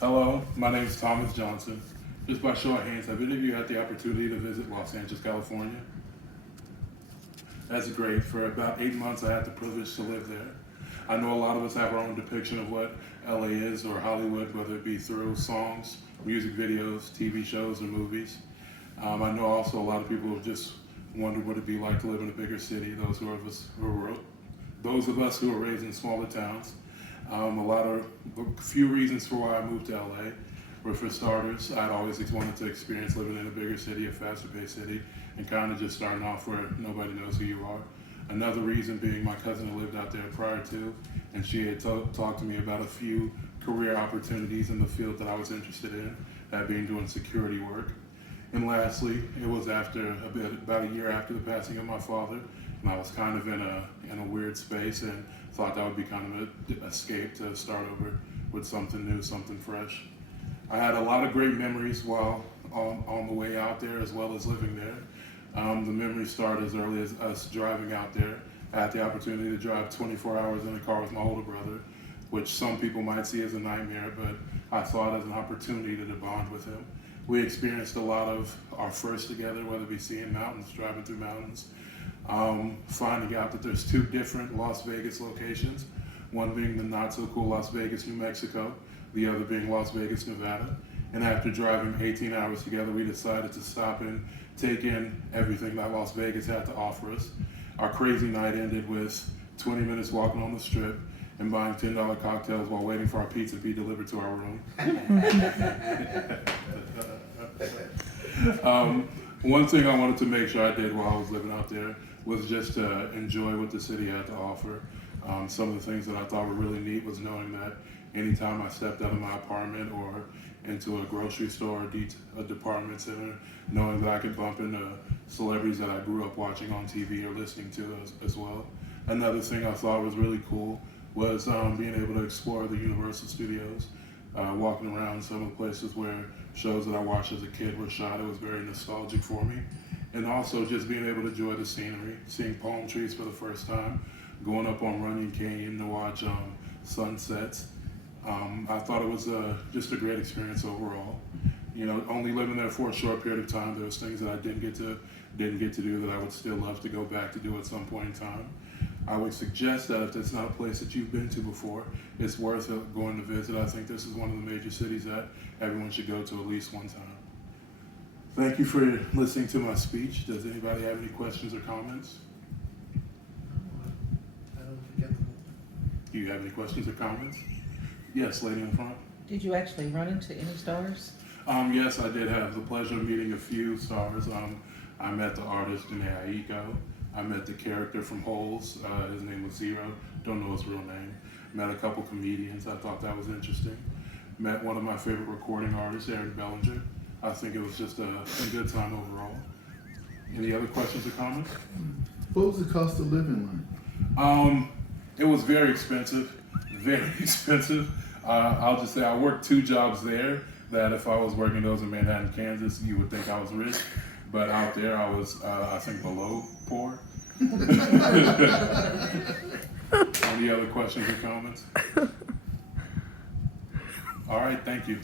Hello, my name is Thomas Johnson. Just by show of hands, have any of you had the opportunity to visit Los Angeles, California? That's great. For about 8 months, I had the privilege to live there. I know a lot of us have our own depiction of what LA is or Hollywood, whether it be through songs, music videos, TV shows, or movies. I know also a lot of people have just wondered what it'd be like to live in a bigger city. Those of us who were raised in smaller towns. A few reasons for why I moved to LA were, for starters, I'd always wanted to experience living in a bigger city, a faster paced city, and kind of just starting off where nobody knows who you are. Another reason being my cousin had lived out there prior to, and she had talked to me about a few career opportunities in the field that I was interested in, that being doing security work. And lastly, it was about a year after the passing of my father, and I was kind of in a weird space and thought that would be kind of an escape to start over with something new, something fresh. I had a lot of great memories while on the way out there, as well as living there. The memories start as early as us driving out there. I had the opportunity to drive 24 hours in a car with my older brother, which some people might see as a nightmare, but I saw it as an opportunity to bond with him. We experienced a lot of our firsts together, whether it be seeing mountains, driving through mountains, finding out that there's two different Las Vegas locations, one being the not so cool Las Vegas, New Mexico, the other being Las Vegas, Nevada. And after driving 18 hours together, we decided to stop and take in everything that Las Vegas had to offer us. Our crazy night ended with 20 minutes walking on the strip and buying $10 cocktails while waiting for our pizza to be delivered to our room. One thing I wanted to make sure I did while I was living out there was just to enjoy what the city had to offer. Some of the things that I thought were really neat was knowing that anytime I stepped out of my apartment or into a grocery store or a department center, knowing that I could bump into celebrities that I grew up watching on TV or listening to as well. Another thing I thought was really cool was being able to explore the Universal Studios, walking around some of the places where shows that I watched as a kid were shot. It was very nostalgic for me. And also just being able to enjoy the scenery, seeing palm trees for the first time, going up on Runyon Canyon to watch sunsets. I thought it was just a great experience overall. You know, only living there for a short period of time, there was things that I didn't get to do that I would still love to go back to do at some point in time. I would suggest that if it's not a place that you've been to before, it's worth going to visit. I think this is one of the major cities that everyone should go to at least one time. Thank you for listening to my speech. Does anybody have any questions or comments? I don't forget them. Do you have any questions or comments? Yes, lady in the front. Did you actually run into any stars? Yes, I did have the pleasure of meeting a few stars. I met the artist Jhené Aiko. I met the character from Holes. His name was Zero. Don't know his real name. Met a couple comedians. I thought that was interesting. Met one of my favorite recording artists, Eric Bellinger. I think it was just a good time overall. Any other questions or comments? What was the cost of living like? It was very expensive. Very expensive. I'll just say I worked 2 jobs there that if I was working those in Manhattan, Kansas, you would think I was rich. But out there, I was, I think, below poor. Any other questions or comments? All right, thank you.